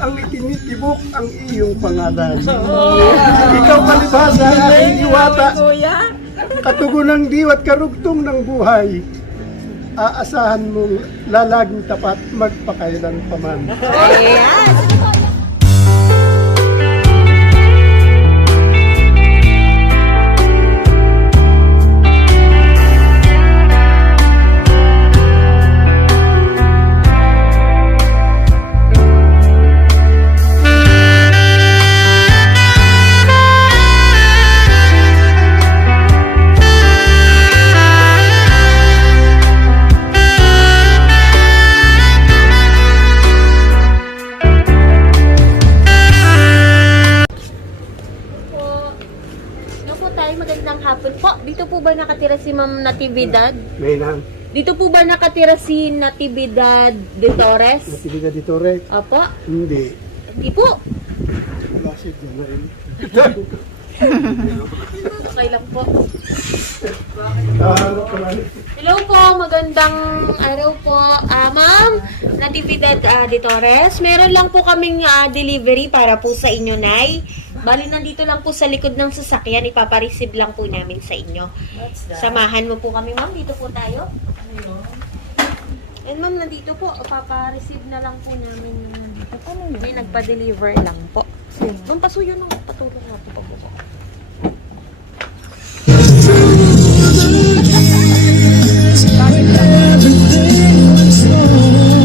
ang itinitibok ang iyong pangalan. Ikaw palibhasa ang aking iwata, katugunang diwat karugtong ng buhay. Aasahan mong lalaging tapat magpakailan paman. Ayan. Magandang hapon po. Dito po ba nakatira si Ma'am Natividad? Ngayon, Dito po ba nakatira si Natividad de Torres? Natividad de Torres? Opo. Hindi. Hindi po. Lasig na rin. Okay lang po. Hello po, magandang araw po. Ma'am Natividad de Torres, meron lang po kaming delivery para po sa inyo, Nay. Bali, nandito lang po sa likod ng sasakyan, ipapareceive lang po namin sa inyo. Samahan mo po kami, ma'am. Dito po tayo. And ma'am, nandito po. Papareceive na lang po namin yung nandito. May nagpa-deliver lang po. Ma'am, pasuyo nang patulong nga po pababa.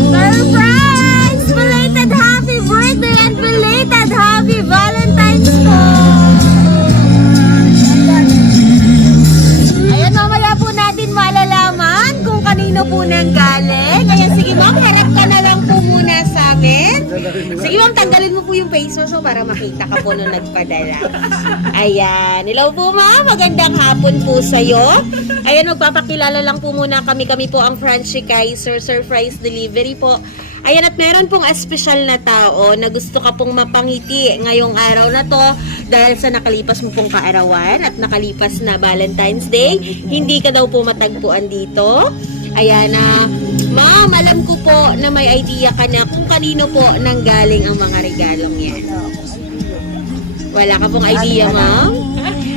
Surprise! Belated happy birthday and belated happy Valentine's po! Ayan, mamaya po natin malalaman kung kanino po nang galing. Ayan, sige ma'am, harap ka na lang po muna sa amin. Sige ma'am, tanggalin mo po yung face mask para makita ka po nung nagpadala. Ayan, hello po ma'am, magandang hapon po sa'yo. Ayan, magpapakilala lang po muna kami po ang Francie Kaiser Surprise Delivery po. Ayan, at meron pong espesyal na tao na gusto ka pong mapangiti ngayong araw na to dahil sa nakalipas mo pong kaarawan at nakalipas na Valentine's Day. Hindi ka daw po matagpuan dito. Ayan na, ma'am, alam ko po na may idea ka na kung kanino po nanggaling ang mga regalong yan. Wala ka pong idea, ma'am?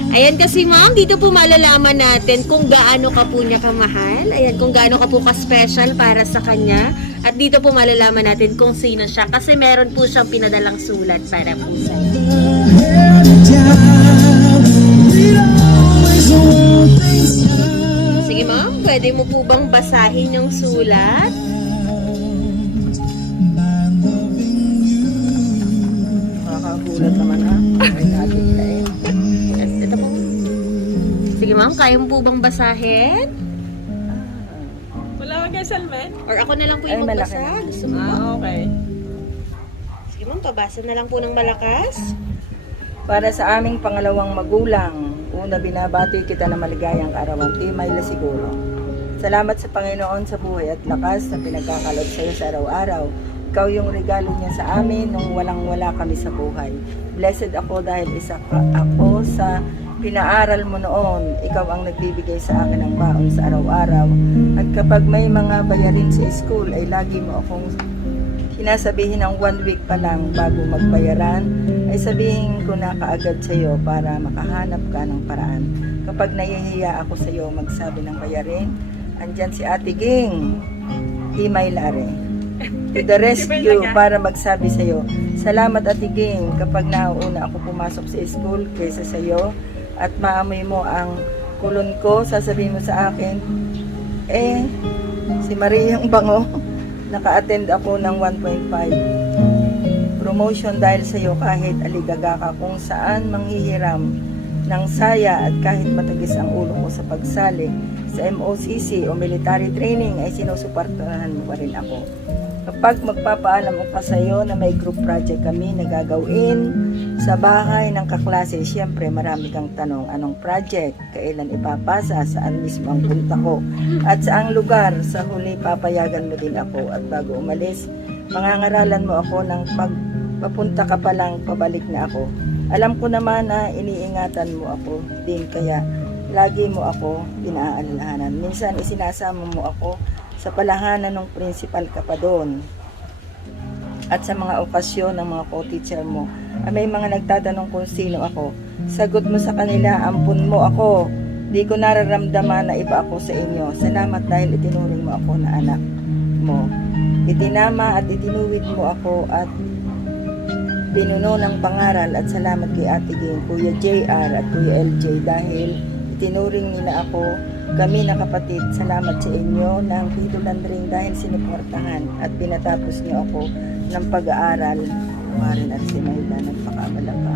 Ayan kasi ma'am, dito po malalaman natin kung gaano ka po niya kamahal. Ayan, kung gaano ka po ka-special para sa kanya. At dito po malalaman natin kung sino siya. Kasi meron po siyang pinadalang sulat para po sa iyo. Sige ma'am, pwede mo po bang basahin yung sulat? Nakakagulat naman ha. Ay natin na eh. Ito po. Sige ma'am, kaya mo po bang basahin? Wala ka kay Salmen? Or ako na lang po yung Ay, malaki magbasa? na. Gusto mo ba? Okay. Sige ma'am, pabasa na lang po ng malakas. Para sa aming pangalawang magulang, una binabati kita na maligayang kaarawan, Timay La Siguro. Salamat sa Panginoon sa buhay at lakas na pinagkakalog sa iyo sa araw-araw. Ikaw yung regalo niya sa amin nung walang-wala kami sa buhay. Blessed ako dahil isa ako sa pinaaral mo noon. Ikaw ang nagbibigay sa akin ng baon sa araw-araw. At kapag may mga bayarin sa school, ay lagi mo akong sinasabihin ng 1 week pa lang bago magbayaran, ay sabihin ko na kaagad sa iyo para makahanap ka ng paraan. Kapag nahihiya ako sa iyo magsabi ng bayarin, andyan si Ate Ging, Himay Lare, to the rescue para magsabi sa iyo, salamat Ate Ging, kapag nauuna ako pumasok sa school kaysa sa iyo at maamoy mo ang kulon ko, sasabihin mo sa akin, si Mariang Bango, naka-attend ako ng 1.5 promotion dahil sa iyo kahit aligaga ka kung saan manghihiram ng saya at kahit matagis ang ulo ko sa pagsali sa MOCC o military training ay sinusuportahan mo pa rin ako. Kapag magpapaalam ka sa iyo na may group project kami na gagawin sa bahay ng kaklase, siyempre marami kang tanong, anong project, kailan ipapasa, saan mismo ang punta ko, at saang lugar, sa huli papayagan mo din ako, at bago umalis, mangangaralan mo ako ng papunta ka pa lang, pabalik na ako. Alam ko naman na iniingatan mo ako din, kaya lagi mo ako pinaalalahanan. Minsan isinasama mo ako sa palahanan ng principal ka pa doon. at sa mga okasyon ng mga co-teacher mo. May mga nagtatanong kung sino ako. Sagot mo sa kanila, ampun mo ako. Di ko nararamdaman na iba ako sa inyo. Salamat dahil itinuring mo ako na anak mo. Itinama at itinuwid mo ako at pinuno ng pangaral, at salamat kay Ate Ging, Kuya JR at Kuya LJ dahil itinuring nila ako, kami na kapatid. Salamat sa inyo ng Tito Landring dahil sinuportahan at pinatapos niyo ako ng pag-aaral. Marin at si Mayla, nagpakaabala pa.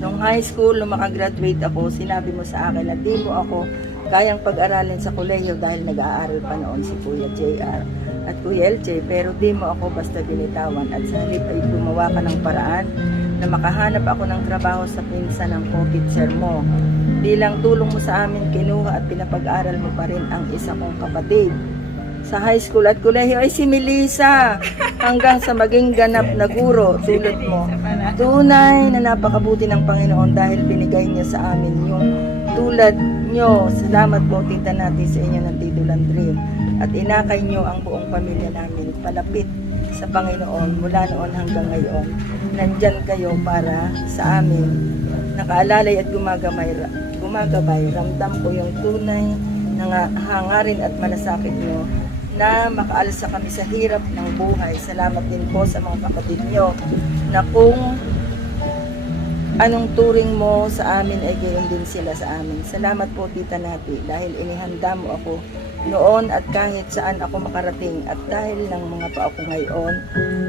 Nung high school, nung makagraduate ako, sinabi mo sa akin na di mo ako kayang pag-aralin sa kolehiyo dahil nag-aaral pa noon si Kuya JR at Kuya LJ, pero di mo ako basta binitawan at sa halip ay gumawa ka ng paraan na makahanap ako ng trabaho sa pinsan ng co-teacher mo. Bilang tulong mo sa amin, kinuha at pinapag-aral mo pa rin ang isa kong kapatid. Sa high school at kolehiyo ay si Melissa hanggang sa maging ganap na guro tulad mo. Tunay na napakabuti ng Panginoon dahil binigay niya sa amin yung tulad nyo. Salamat po tita natin sa inyo ng Tito Landry. At inakay nyo ang buong pamilya namin palapit sa Panginoon mula noon hanggang ngayon. Nandyan kayo para sa amin. Nakaalalay at gumagabay. Ramdam ko yung tunay na hangarin at malasakit nyo na makaalsa kami sa hirap ng buhay. Salamat din po sa mga kapatid nyo na kung anong turing mo sa amin ay gayon din sila sa amin. Salamat po tita Nati dahil inihanda mo ako noon at kahit saan ako makarating, at dahil ng mga paa ko ngayon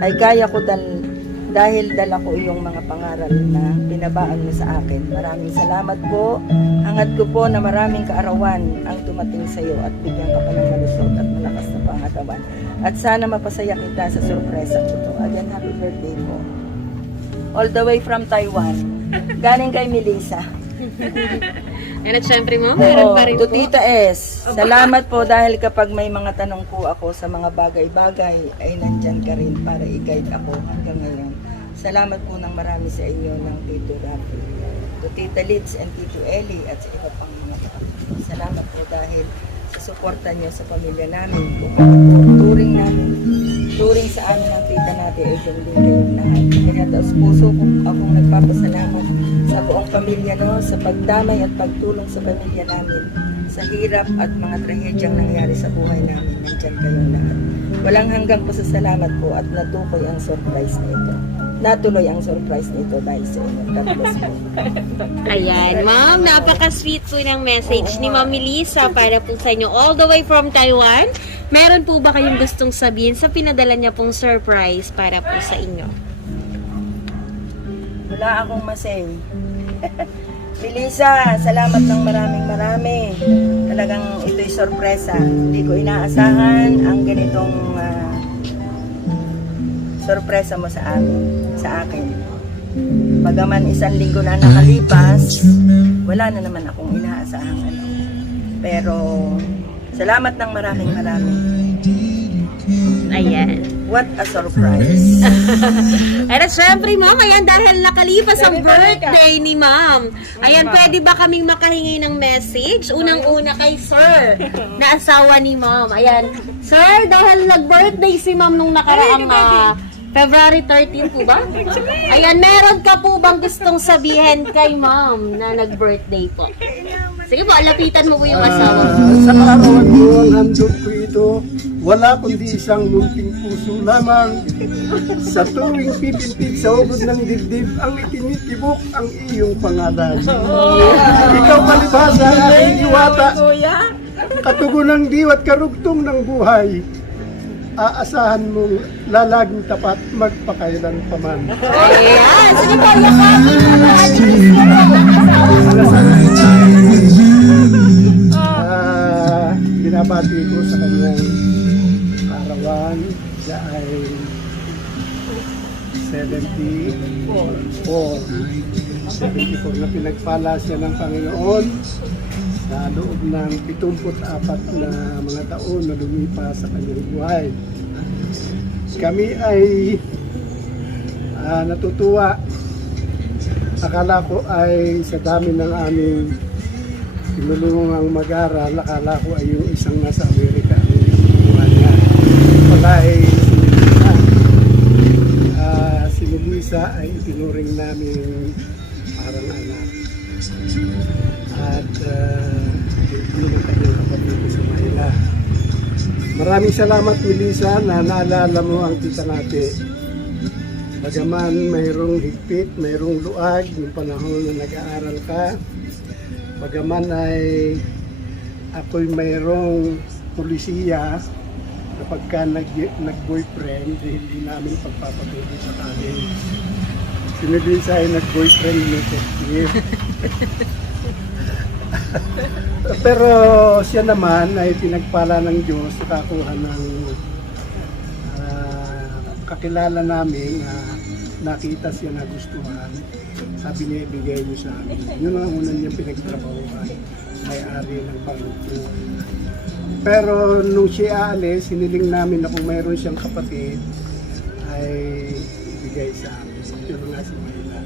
ay kaya ko dahil dala ko yung mga pangaral na pinabaan mo sa akin. Maraming salamat po. Hangad ko po na maraming kaarawan ang tumating sa iyo at bigyan ka pa ng malusog at malakas na pangatawan. At sana mapasaya kita sa sorpresa ko to. Again, happy birthday po. All the way from Taiwan. Galing kay Melissa. And at syempre mo, meron pa rin to po. Tita S. Salamat po dahil kapag may mga tanong po ako sa mga bagay-bagay ay nandyan ka rin para i-guide ako hanggang ngayon. Salamat po ng marami sa inyo ng Tito Rafi, to Tita Lids and Tito Eli at sa iba pang mga kapatid. Salamat po dahil sa suporta niyo sa pamilya namin. Kung turing sa amin ng tita natin ay hindi kayong lahat. Kaya taos puso ko akong nagpapasalamat sa buong pamilya sa pagdamay at pagtulong sa pamilya namin sa hirap at mga trahedyang nangyari sa buhay namin. Nandyan kayong lahat. Walang hanggang pasasalamat po at natukoy ang surprise na ito. Natuloy ang surprise nito dahil sa inyo. God bless po. Ayan, ma'am, napaka-sweet po ng message ni Ma'am Melissa para po sa inyo all the way from Taiwan. Meron po ba kayong gustong sabihin sa pinadala niya pong surprise para po sa inyo? Wala akong masay. Melissa, salamat ng marami. Talagang ito'y sorpresa. Hindi ko inaasahan ang ganitong sorpresa mo sa akin. Bagaman 1 linggo na nakalipas, wala na naman akong inaasahang ano. Pero salamat ng marami. Ayan. What a surprise. At syempre, ma'am, ayan, dahil nakalipas ang birthday ni ma'am. Ayan, pwede ba kaming makahingi ng message? Unang-una kay sir, na asawa ni ma'am. Ayan, sir, dahil nag-birthday si ma'am nung nakaraang February 13 po ba? Ayan, meron ka po bang gustong sabihin kay ma'am na nag-birthday po? Sige po, lapitan mo po yung asawa. Sa kaarawan mo, handog ko ito. Wala kundi isang munting puso lamang. Sa tuwing pipintig sa ugod ng dibdib, ang itinitibok ang iyong pangalan. Ikaw palibhasa ang aking diwata. Katugon ng diwat karugtong ng buhay. Aasahan mong lalaging tapat magpakailan paman. Ayan, sige po, yakapin mo po ang mismo po ang asawa. Binabati ko sa kanyang arawan. Siya ay 74 na pinagpala siya ng Panginoon sa loob ng 74 na mga taon na lumipas sa kanyang buhay. Kami ay natutuwa. Akala ko ay sa dami ng aming tinulungang mag-aral, akala ko ay yung isang nasa Amerika ang buwan niya. Pala ay Melissa ay itinuring namin parang anak. At yun ang kanyang kapatid sa Manila. Maraming salamat, Melissa, na naalala mo ang tita natin. Bagaman mayroong higpit, mayroong luag yung panahon na nag-aaral ka. Bagaman ay ako'y mayroong pulisiya na pagka nag-boyfriend, hindi namin pagpapatuloy sa college. Si Melissa ay nag-boyfriend ng 5th year. Pero siya naman ay pinagpala ng Diyos, nakakuha ng kakilala namin na nakita siya na gustuhan. Sabi niya, ibigay niyo sa amin. Yun ang una niya pinagtrabahuan, may-ari ng pangutong. Pero nung siya aalis, hiniling namin na kung mayroon siyang kapatid, ay ibigay sa amin. Yun nga si Mayla.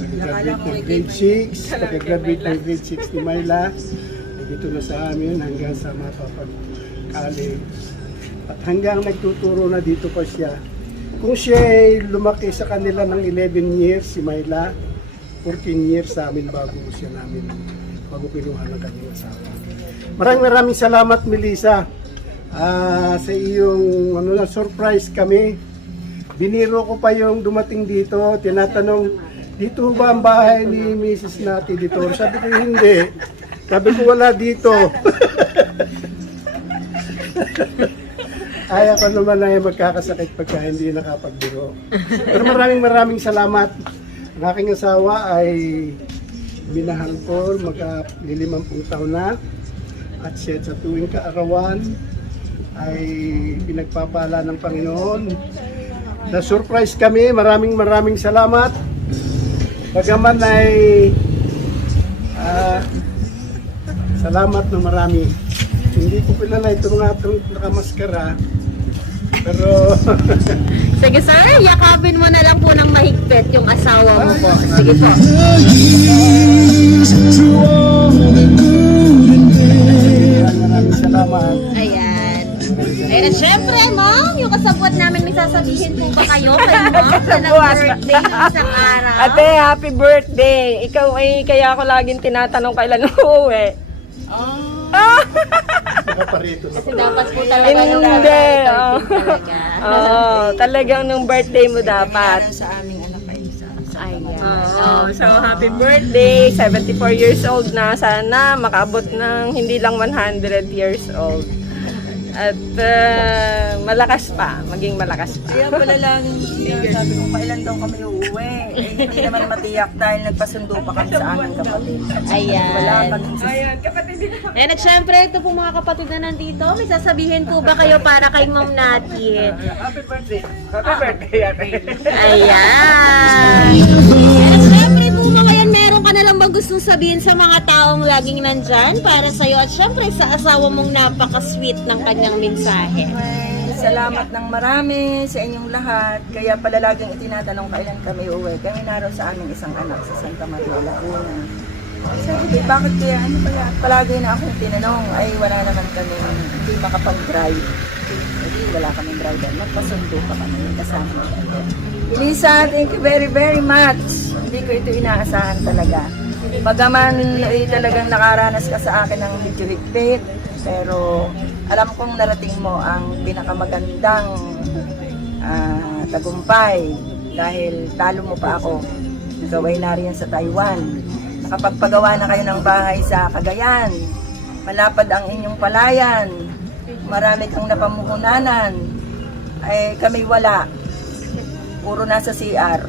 Nag-graduate ng grade 6, nag-graduate ng grade 6 ni Mayla. Dito na sa amin hanggang sa mapapag-college. At hanggang nagtuturo na dito pa siya. Kung siya ay lumaki sa kanila ng 11 years, si Mayla, 14 years sa amin bago kinuha ng kanyang asawa. Maraming salamat, Melissa, sa iyong surprise kami. Biniro ko pa yung dumating dito, tinatanong, dito ba ang bahay ni Mrs. Nati dito? Sabi ko, hindi. Sabi ko, wala dito. Ay, ako naman ay magkakasakit pagka hindi nakapagbiro. Pero maraming salamat. Ang aking asawa ay minahal ko, mag-50 taon na. At siya sa tuwing kaarawan ay pinagpapala ng Panginoon. Na-surprise kami, maraming salamat. Bagaman ay salamat na marami. Hindi ko kilala itong mga nakamaskara. Pero Sige sir, yakapin mo na lang po ng mahigpit yung asawa mo po. Sige po. maraming salamat. Ayan. Ayan, syempre, ma'am, yung kasabot namin, may sasabihin po ba kayo kay ma'am sa birthday ng isang araw? Ate, happy birthday! Ikaw ay kaya ako laging tinatanong kailan uuwi. Nakaparito na. Kasi dapat po talaga nung Hindi. talaga. Talagang nung birthday mo dapat. Sa aming anak ay isa. Ayan. So happy birthday! 74 years old na. Sana makaabot ng hindi lang 100 years old. At malakas pa, maging malakas pa. Kaya pala laging sabi ko, kailan daw kami uuwi? Eh, hindi naman matiyak dahil nagpasundo pa kami sa aming kapatid. Ayan. Wala kaming Ayan, at syempre, ito po mga kapatid na nandito, may sasabihin po ba kayo para kay Ma'am Nati? Happy birthday. Happy birthday, ate. Ayan. At syempre po mga yan, meron ka na lang bang gustong sabihin sa mga taong laging nandyan para sa'yo? At syempre sa asawa mong napaka-sweet ng kanyang mensahe. Salamat ng marami sa inyong lahat. Kaya pala laging itinatanong kailan kami uuwi. Kami naroon sa aming isang anak sa Santa Maria, Laguna. Sabi, bakit kaya ano kaya? Palagi na akong tinanong, ay wala naman kami hindi makapag-drive. Hindi, wala kami driver. Nagpasundo pa kami kasama. Elisa, thank you very much. Hindi ko ito inaasahan talaga. Bagaman talagang nakaranas ka sa akin ng medyo higpit, pero alam kong narating mo ang pinakamagandang tagumpay dahil talo mo pa ako. Ikaw ay nariyan sa Taiwan. Nakapagpagawa na kayo ng bahay sa Cagayan. Malapad ang inyong palayan. Marami kang napamuhunanan. Ay kami wala. Puro nasa CR.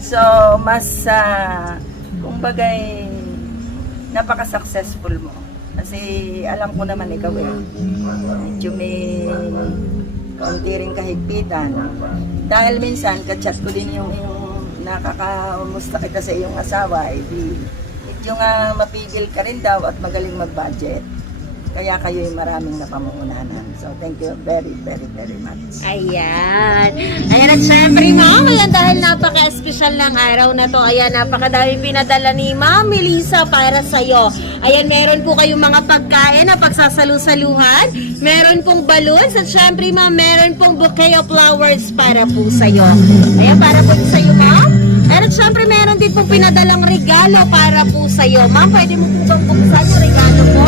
So, mas kumbagay napaka-successful mo. Kasi alam ko naman ikaw medyo may konti rin kahigpitan. Dahil minsan, kachat ko din yung nakakamusta kita sa iyong asawa, medyo nga mapigil ka rin daw at magaling mag-budget. Kaya kayo'y maraming napamuhunanan. So, thank you very, very, very much. Ayan. Ayan, at syempre, ma'am, ayan, dahil napaka-espesyal ng araw na to, ayan, napakadaming pinadala ni Ma'am Melissa para sa'yo. Ayan, meron po kayong mga pagkain na pagsasalu-saluhan, meron pong balloons, at syempre, ma'am, meron pong bouquet of flowers para po sa'yo. Ayan, para po sa'yo, ma'am. At syempre, meron din pong pinadalang regalo para po sa'yo. Ma'am, pwede mo po bang buksan yung regalo po?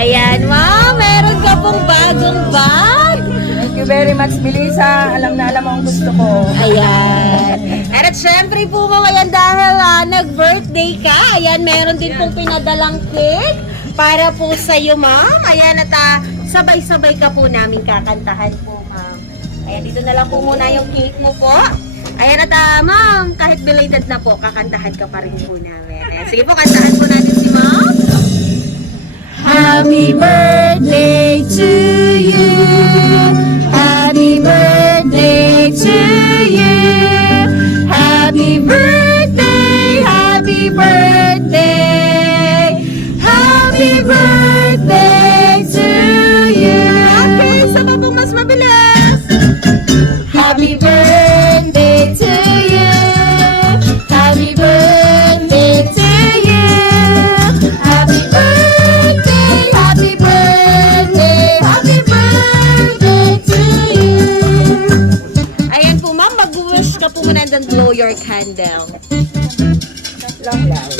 Ayan, ma'am, meron ka pong bagong bag. Thank you very much, Melissa. Alam na alam mo ang gusto ko. Ayan. At syempre po, ma'am, ayan, dahil nag-birthday ka, ayan, meron din pong pinadalang cake para po sa'yo, ma'am. Ayan, at sabay-sabay ka po namin kakantahan po, ma'am. Ayan, dito na lang po muna yung cake mo po. Ayan, at ma'am, kahit belated na po, kakantahan ka pa rin po namin. Ayan, sige po, kantahan po natin si ma'am. Happy birthday to you. Happy birthday to you. Happy birthday, happy birthday. Happy birthday to you. Okay, sama pong mas mabilis. Happy birthday to you. Happy birthday to you. Happy birthday, happy birthday, happy birthday to you. Ayan po, ma'am, mag-wish ka po muna and blow your candle. Long life.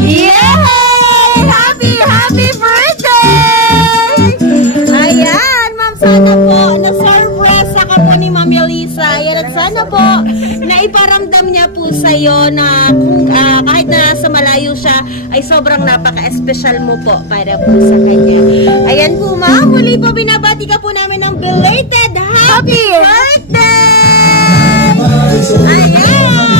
Yay! Happy birthday! Ayan, ma'am, sana po na-surprise ka po ni Ma'am Melissa. Ayan, at sana po naiparamdam niya po sa'yo na kung kahit na sa malayo siya, ay sobrang napaka-espesyal mo po para po sa kanya. Ayan po, ma'am, muli po binabati ka po namin ng belated happy birthday! Ayan!